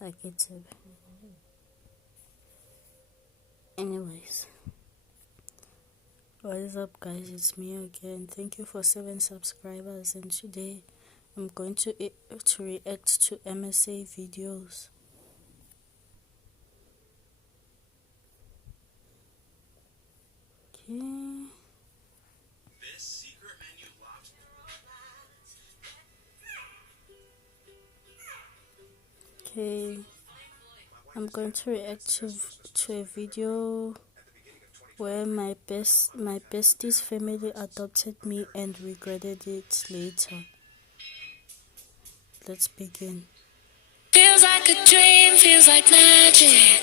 like it's anyways. What is up, guys? It's me again. Thank you for 7 subscribers, and today I'm going to react to MSA videos. Okay. This secret menu lobster. Okay. I'm going to react to a video where my bestie's family adopted me and regretted it later. Let's begin. Feels like a dream, feels like magic.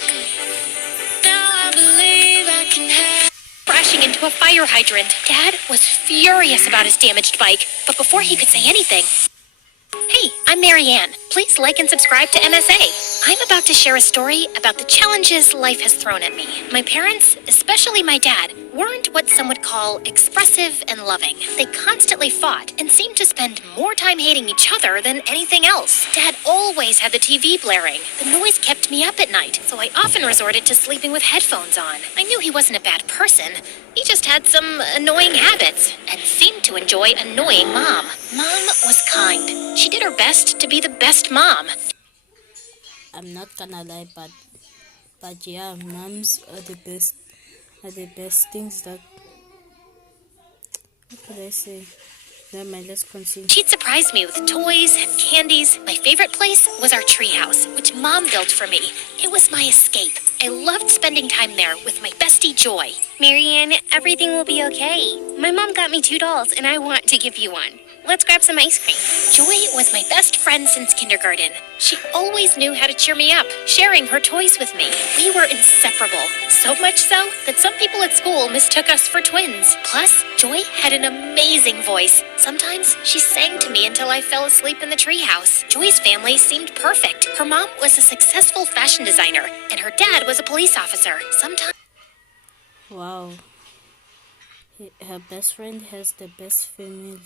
Now I believe I can have. Crashing into a fire hydrant. Dad was furious about his damaged bike, but before he could say anything. Hey, I'm Marianne. Please like and subscribe to MSA. I'm about to share a story about the challenges life has thrown at me. My parents, especially my dad, weren't what some would call expressive and loving. They constantly fought and seemed to spend more time hating each other than anything else. Dad always had the TV blaring. The noise kept me up at night, so I often resorted to sleeping with headphones on. I knew he wasn't a bad person. He just had some annoying habits and seemed to enjoy annoying Mom. Mom was kind. She did her best to be the best mom. I'm not gonna lie, but yeah, moms are the best. Are the best things that. What could I say? Never mind, let's continue. She'd surprise me with toys and candies. My favorite place was our treehouse, which Mom built for me. It was my escape. I loved spending time there with my bestie Joy. Marianne, everything will be okay. My mom got me 2 dolls, and I want to give you one. Let's grab some ice cream. Joy was my best friend since kindergarten. She always knew how to cheer me up, sharing her toys with me. We were inseparable, so much so that some people at school mistook us for twins. Plus, Joy had an amazing voice. Sometimes she sang to me until I fell asleep in the treehouse. Joy's family seemed perfect. Her mom was a successful fashion designer, and her dad was a police officer. Sometimes. Wow. Her best friend has the best family.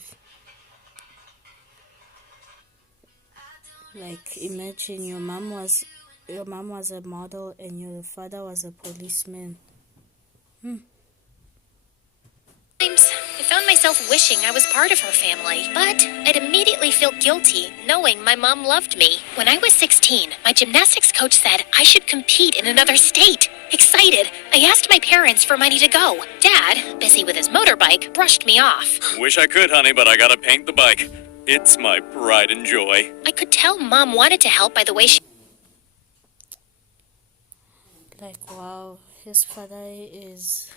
Like, imagine your mom was a model and your father was a policeman. Sometimes I found myself wishing I was part of her family, but I'd immediately feel guilty knowing my mom loved me. When I was 16, my gymnastics coach said I should compete in another state. Excited, I asked my parents for money to go. Dad, busy with his motorbike, brushed me off. Wish I could, honey, but I gotta paint the bike. It's my pride and joy. I could tell Mom wanted to help by the way she... Like, wow, his father is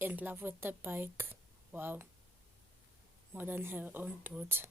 in love with the bike. Wow, more than her own daughter.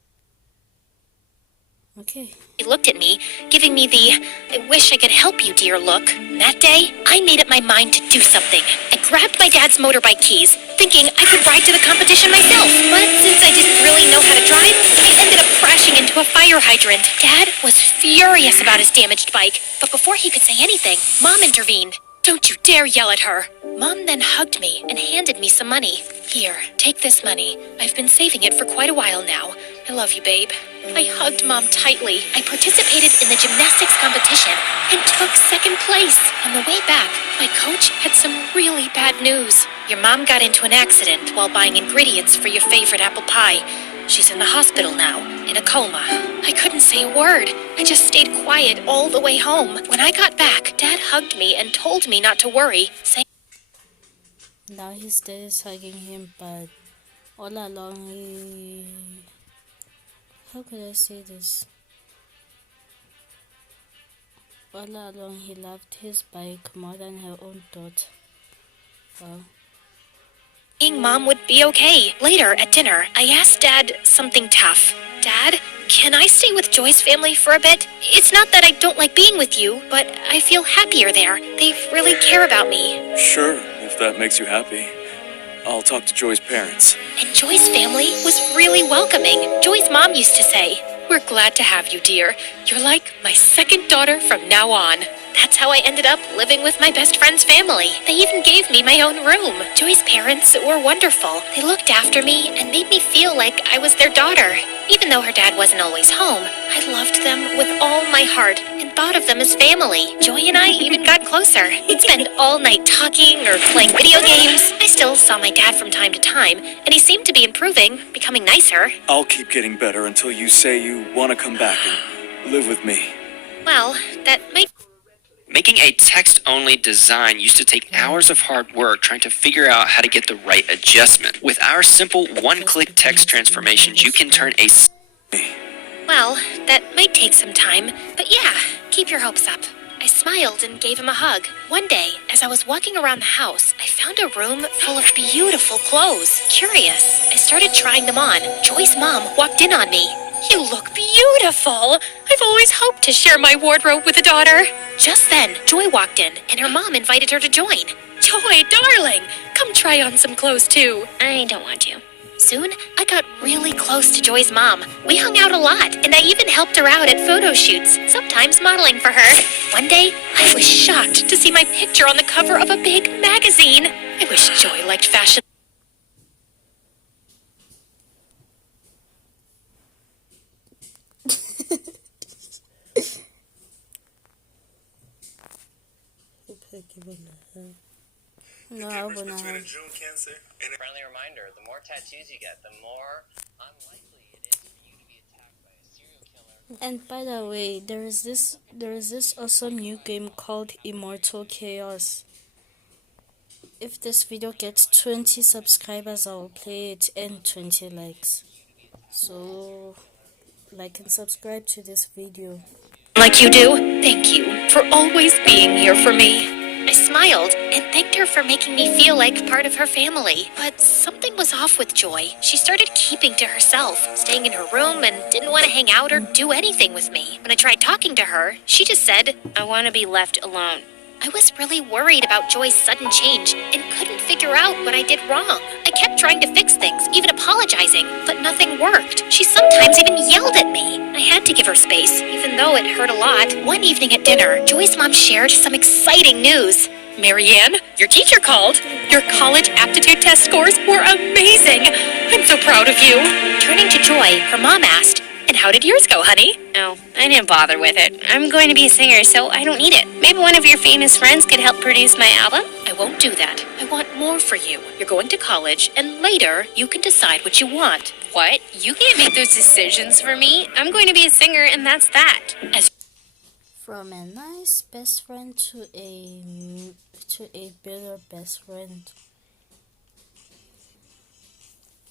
Okay. She looked at me, giving me the, I wish I could help you, dear look. That day, I made up my mind to do something. I grabbed my dad's motorbike keys, thinking I could ride to the competition myself. But since I didn't really know how to drive, I ended up crashing into a fire hydrant. Dad was furious about his damaged bike, but before he could say anything, Mom intervened. Don't you dare yell at her. Mom then hugged me and handed me some money. Here, take this money. I've been saving it for quite a while now. I love you, babe. I hugged Mom tightly. I participated in the gymnastics competition and took second place. On the way back, my coach had some really bad news. Your mom got into an accident while buying ingredients for your favorite apple pie. She's in the hospital now, in a coma. I couldn't say a word. I just stayed quiet all the way home. When I got back, Dad hugged me and told me not to worry, saying... Now his dad is hugging him, but all along he... How could I say this? All along he loved his bike more than her own daughter. Wow. Mom would be okay. Later, at dinner, I asked Dad something tough. Dad, can I stay with Joy's family for a bit? It's not that I don't like being with you, but I feel happier there. They really care about me. Sure, if that makes you happy. I'll talk to Joy's parents. And Joy's family was really welcoming. Joy's mom used to say, We're glad to have you, dear. You're like my second daughter from now on. That's how I ended up living with my best friend's family. They even gave me my own room. Joy's parents were wonderful. They looked after me and made me feel like I was their daughter. Even though her dad wasn't always home, I loved them with all my heart and thought of them as family. Joy and I even got closer. We'd spend all night talking or playing video games. I still saw my dad from time to time, and he seemed to be improving, becoming nicer. I'll keep getting better until you say you want to come back and live with me. Well, that might... Making a text-only design used to take hours of hard work trying to figure out how to get the right adjustment. With our simple one-click text transformations, you can turn a... Well, that might take some time, but yeah, keep your hopes up. I smiled and gave him a hug. One day, as I was walking around the house, I found a room full of beautiful clothes. Curious, I started trying them on. Joy's mom walked in on me. You look beautiful! I've always hoped to share my wardrobe with a daughter. Just then, Joy walked in, and her mom invited her to join. Joy, darling, come try on some clothes too. I don't want to. Soon, I got really close to Joy's mom. We hung out a lot, and I even helped her out at photo shoots, sometimes modeling for her. One day, I was shocked to see my picture on the cover of a big magazine. I wish Joy liked fashion. No, I would not. Friendly reminder, the more tattoos you get, the more unlikely it is for you to be attacked by a serial killer. And by the way, there is this awesome new game called Immortal Chaos. If this video gets 20 subscribers, I will play it and 20 likes. So, like and subscribe to this video. Like you do, thank you for always being here for me. I smiled and thanked her for making me feel like part of her family. But something was off with Joy. She started keeping to herself, staying in her room and didn't want to hang out or do anything with me. When I tried talking to her, she just said, I want to be left alone. I was really worried about Joy's sudden change and couldn't figure out what I did wrong. I kept trying to fix things, even apologizing, but nothing worked. She sometimes even yelled at me. I had to give her space, even though it hurt a lot. One evening at dinner, Joy's mom shared some exciting news. Marianne, your teacher called. Your college aptitude test scores were amazing. I'm so proud of you. Turning to Joy, her mom asked, and how did yours go, honey? No, I didn't bother with it. I'm going to be a singer, so I don't need it. Maybe one of your famous friends could help produce my album? I won't do that. I want more for you. You're going to college, and later you can decide what you want. What? You can't make those decisions for me. I'm going to be a singer, and that's that. As From a nice best friend to a bitter best friend.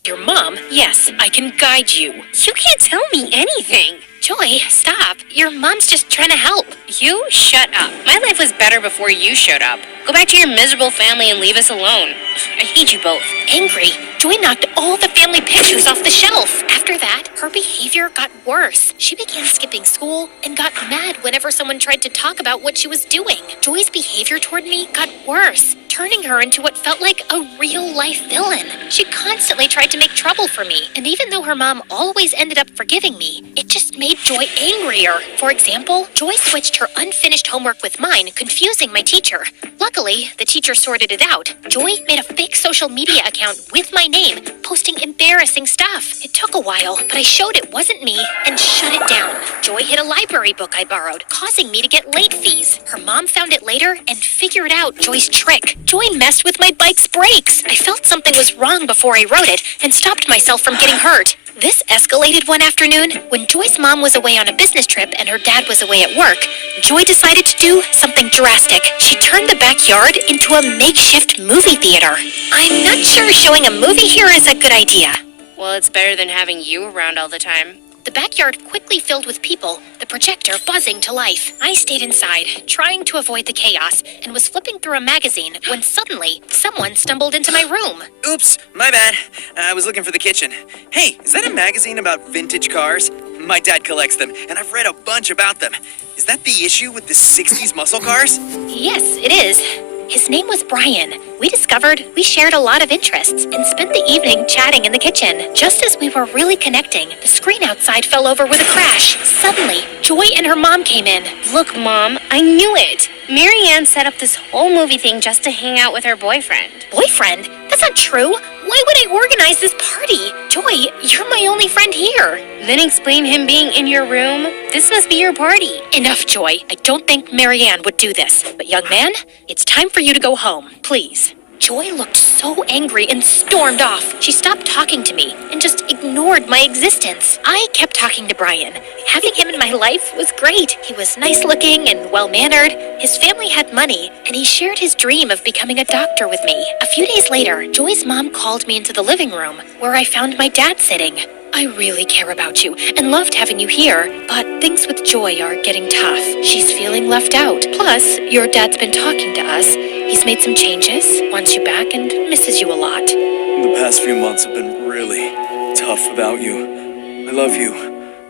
your mom, yes, I can guide you. You can't tell me anything. Joy, stop. Your mom's just trying to help. You shut up. My life was better before you showed up. Go back to your miserable family and leave us alone. I hate you both. Angry, Joy knocked all the family pictures off the shelf. After that, her behavior got worse. She began skipping school and got mad whenever someone tried to talk about what she was doing. Joy's behavior toward me got worse, turning her into what felt like a real-life villain. She constantly tried to make trouble for me, and even though her mom always ended up forgiving me, it just made Joy angrier. For example, Joy switched her unfinished homework with mine, confusing my teacher. Luckily, the teacher sorted it out. Joy made a fake social media account with my name, posting embarrassing stuff. It took a while, but I showed it wasn't me and shut it down. Joy hid a library book I borrowed, causing me to get late fees. Her mom found it later and figured out Joy's trick. Joy messed with my bike's brakes. I felt something was wrong before I wrote it and stopped myself from getting hurt. This escalated one afternoon when Joy's mom was away on a business trip and her dad was away at work. Joy decided to do something drastic. She turned the backyard into a makeshift movie theater. I'm not sure showing a movie here is a good idea. Well, it's better than having you around all the time. The backyard quickly filled with people, the projector buzzing to life. I stayed inside, trying to avoid the chaos, and was flipping through a magazine when suddenly someone stumbled into my room. Oops, my bad. I was looking for the kitchen. Hey, is that a magazine about vintage cars? My dad collects them, and I've read a bunch about them. Is that the issue with the 60s muscle cars? Yes, it is. His name was Brian. We discovered we shared a lot of interests and spent the evening chatting in the kitchen. Just as we were really connecting, the screen outside fell over with a crash. Suddenly, Joy and her mom came in. Look, Mom, I knew it. Marianne set up this whole movie thing just to hang out with her boyfriend. Boyfriend? That's not true. Why would I organize this party? Joy, you're my only friend here. Then explain him being in your room. This must be your party. Enough, Joy. I don't think Marianne would do this. But young man, it's time for you to go home, please. Joy looked so angry and stormed off. She stopped talking to me and just ignored my existence. I kept talking to Brian. Having him in my life was great. He was nice looking and well-mannered. His family had money, and he shared his dream of becoming a doctor with me. A few days later, Joy's mom called me into the living room, where I found my dad sitting. I really care about you and loved having you here, but things with Joy are getting tough. She's feeling left out. Plus, your dad's been talking to us. He's made some changes, wants you back, and misses you a lot. The past few months have been really tough without you. I love you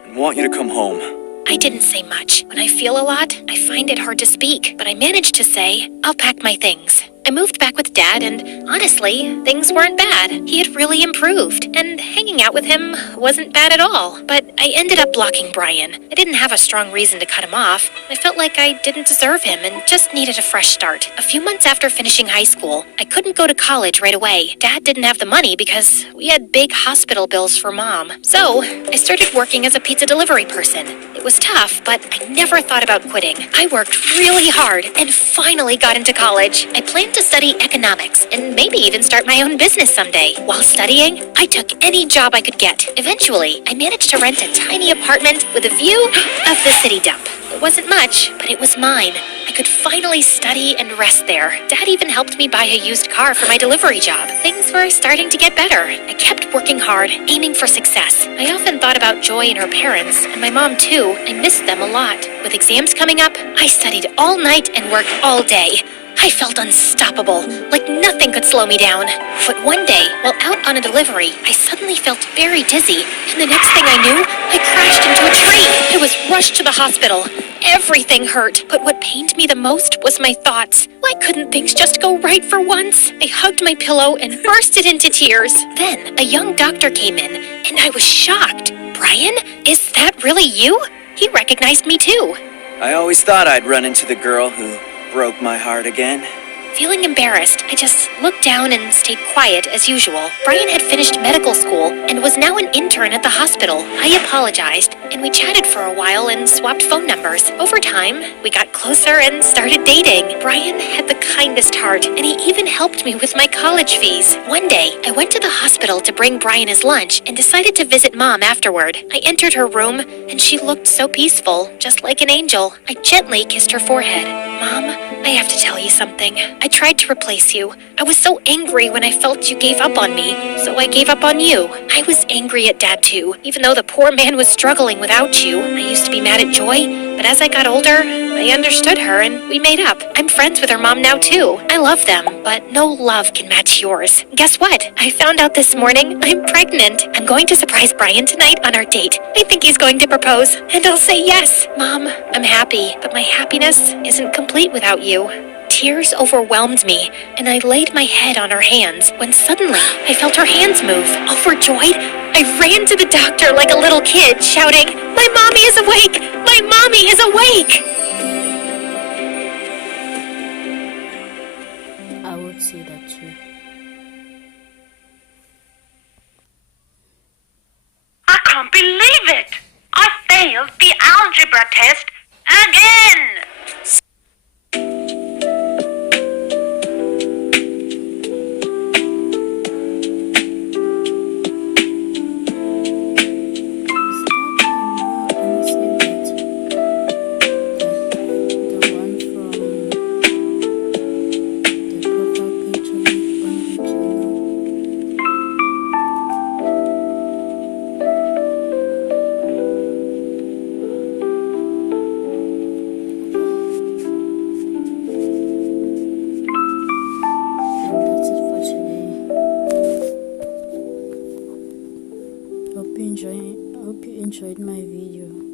and want you to come home. I didn't say much. When I feel a lot, I find it hard to speak, but I managed to say, I'll pack my things. I moved back with Dad, and honestly, things weren't bad. He had really improved, and hanging out with him wasn't bad at all. But I ended up blocking Brian. I didn't have a strong reason to cut him off. I felt like I didn't deserve him and just needed a fresh start. A few months after finishing high school, I couldn't go to college right away. Dad didn't have the money because we had big hospital bills for Mom. So I started working as a pizza delivery person. It was tough, but I never thought about quitting. I worked really hard and finally got into college. I planned to study economics and maybe even start my own business someday. While studying, I took any job I could get. Eventually, I managed to rent a tiny apartment with a view of the city dump. It wasn't much, but it was mine. I could finally study and rest there. Dad even helped me buy a used car for my delivery job. Things were starting to get better. I kept working hard, aiming for success. I often thought about Joy and her parents, and my mom too. I missed them a lot. With exams coming up, I studied all night and worked all day. I felt unstoppable, like nothing could slow me down. But one day, while out on a delivery, I suddenly felt very dizzy, and the next thing I knew, I crashed into a tree. I was rushed to the hospital. Everything hurt, but what pained me the most was my thoughts. Why couldn't things just go right for once? I hugged my pillow and bursted into tears. Then, a young doctor came in, and I was shocked. Brian, is that really you? He recognized me too. I always thought I'd run into the girl who broke my heart again. Feeling embarrassed, I just looked down and stayed quiet as usual. Brian had finished medical school and was now an intern at the hospital. I apologized, and we chatted for a while and swapped phone numbers. Over time, we got closer and started dating. Brian had the kindest heart, and he even helped me with my college fees. One day, I went to the hospital to bring Brian his lunch and decided to visit Mom afterward. I entered her room, and she looked so peaceful, just like an angel. I gently kissed her forehead. Mom, I have to tell you something. I tried to replace you. I was so angry when I felt you gave up on me, so I gave up on you. I was angry at Dad too, even though the poor man was struggling without you. I used to be mad at Joy, but as I got older, I understood her and we made up. I'm friends with her mom now too. I love them, but no love can match yours. Guess what? I found out this morning I'm pregnant. I'm going to surprise Brian tonight on our date. I think he's going to propose, and I'll say yes. Mom, I'm happy, but my happiness isn't complete without you. Tears overwhelmed me, and I laid my head on her hands when suddenly I felt her hands move. Overjoyed, I ran to the doctor like a little kid, shouting, "My mommy is awake! My mommy is awake!" I would say that too. I can't believe it! I failed the algebra test again! Hope you enjoyed my video.